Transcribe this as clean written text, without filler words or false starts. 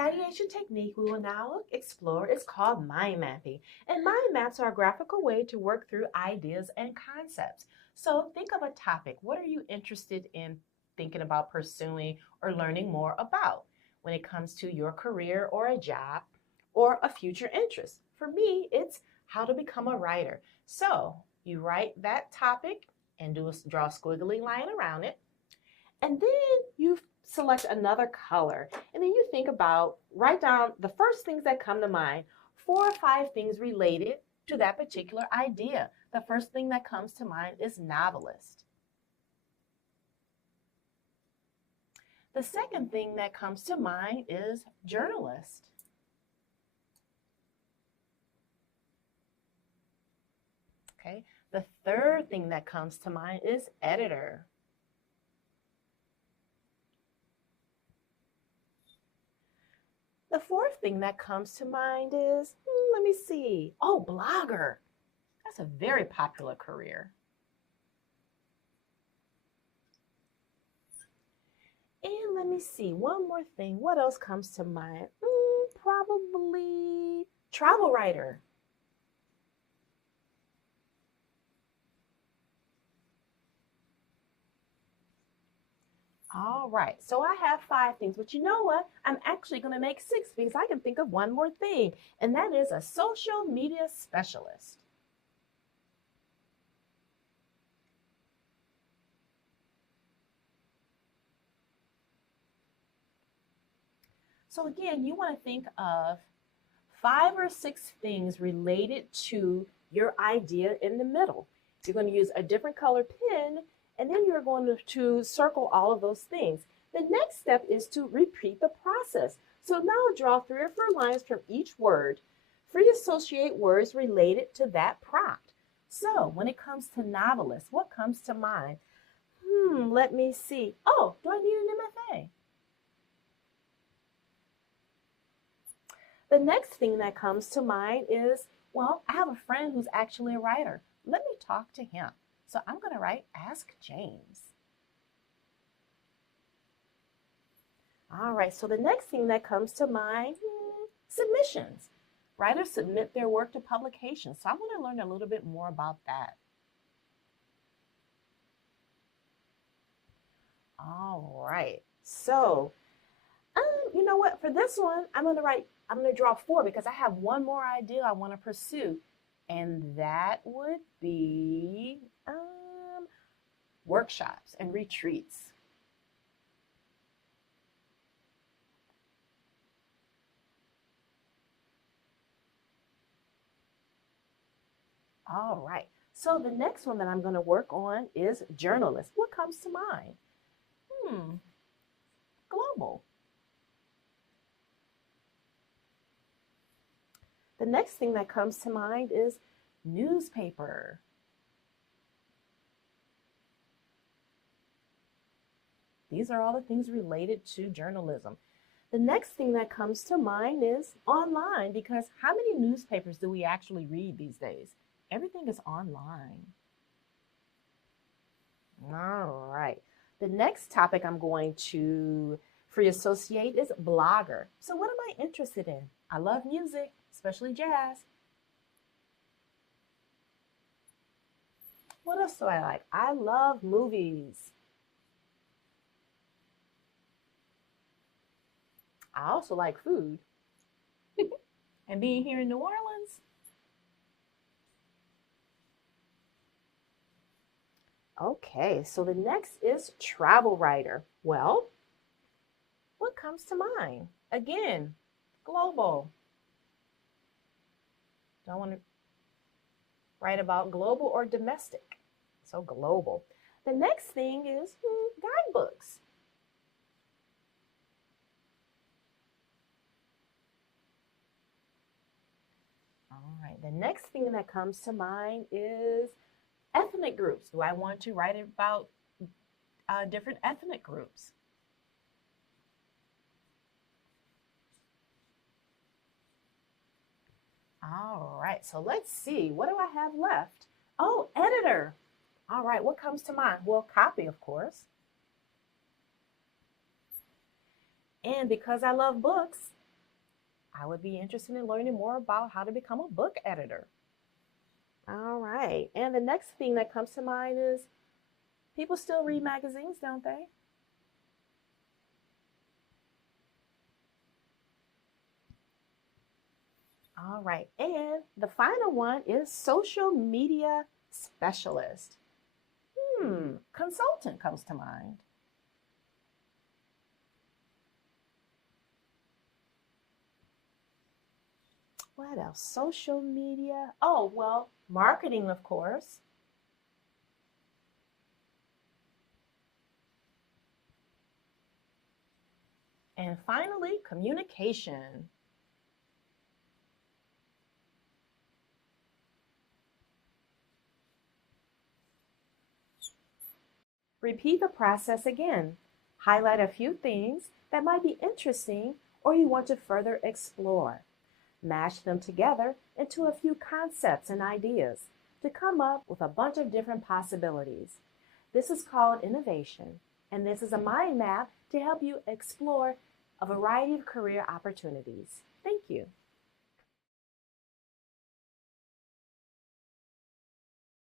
ideation technique we will now explore is called mind mapping. And mind maps are a graphical way to work through ideas and concepts. So think of a topic. What are you interested in thinking about pursuing or learning more about when it comes to your career or a job or a future interest? For me, it's how to become a writer. So you write that topic and draw a squiggly line around it. And then you select another color. And then you think about, write down the first things that come to mind, 4 or 5 things related to that particular idea. The first thing that comes to mind is novelist. The second thing that comes to mind is journalist. Okay. The third thing that comes to mind is editor. The fourth thing that comes to mind is, let me see, oh, blogger. That's a very popular career. And let me see, one more thing. What else comes to mind? Probably travel writer. All right, so I have 5 things, but you know what? I'm actually going to make 6 because I can think of one more thing, and that is a social media specialist. So again, you want to think of 5 or 6 things related to your idea in the middle. You're going to use a different color pen, and then you're going to circle all of those things. The next step is to repeat the process. So now draw 3 or 4 lines from each word. Free associate words related to that prompt. So when it comes to novelist, what comes to mind? Let me see. Oh, do I need an MFA? The next thing that comes to mind is, well, I have a friend who's actually a writer. Let me talk to him. So I'm going to write, ask James. All right, so the next thing that comes to mind, submissions. Writers submit their work to publications. So I'm going to learn a little bit more about that. All right, so you know what? For this one, I'm going to draw 4 because I have one more idea I want to pursue. And that would be workshops and retreats. All right. So the next one that I'm going to work on is journalist. What comes to mind? Global. The next thing that comes to mind is newspaper. These are all the things related to journalism. The next thing that comes to mind is online, because how many newspapers do we actually read these days? Everything is online. All right. The next topic I'm going to free associate is blogger. So what am I interested in? I love music, especially jazz. What else do I like? I love movies. I also like food. And being here in New Orleans. Okay, so the next is travel writer. Well, what comes to mind? Again, global. Do I want to write about global or domestic? So global. The next thing is guidebooks. All right, the next thing that comes to mind is ethnic groups. Do I want to write about different ethnic groups? All right, so let's see. What do I have left? Oh, editor. All right, what comes to mind? Well, copy, of course. And because I love books, I would be interested in learning more about how to become a book editor. All right. And the next thing that comes to mind is people still read magazines, don't they? All right. And the final one is social media specialist. Consultant comes to mind. What else? Social media. Oh, well, marketing, of course. And finally, communication. Repeat the process again. Highlight a few things that might be interesting or you want to further explore. Mash them together into a few concepts and ideas to come up with a bunch of different possibilities. This is called innovation, and this is a mind map to help you explore a variety of career opportunities. Thank you.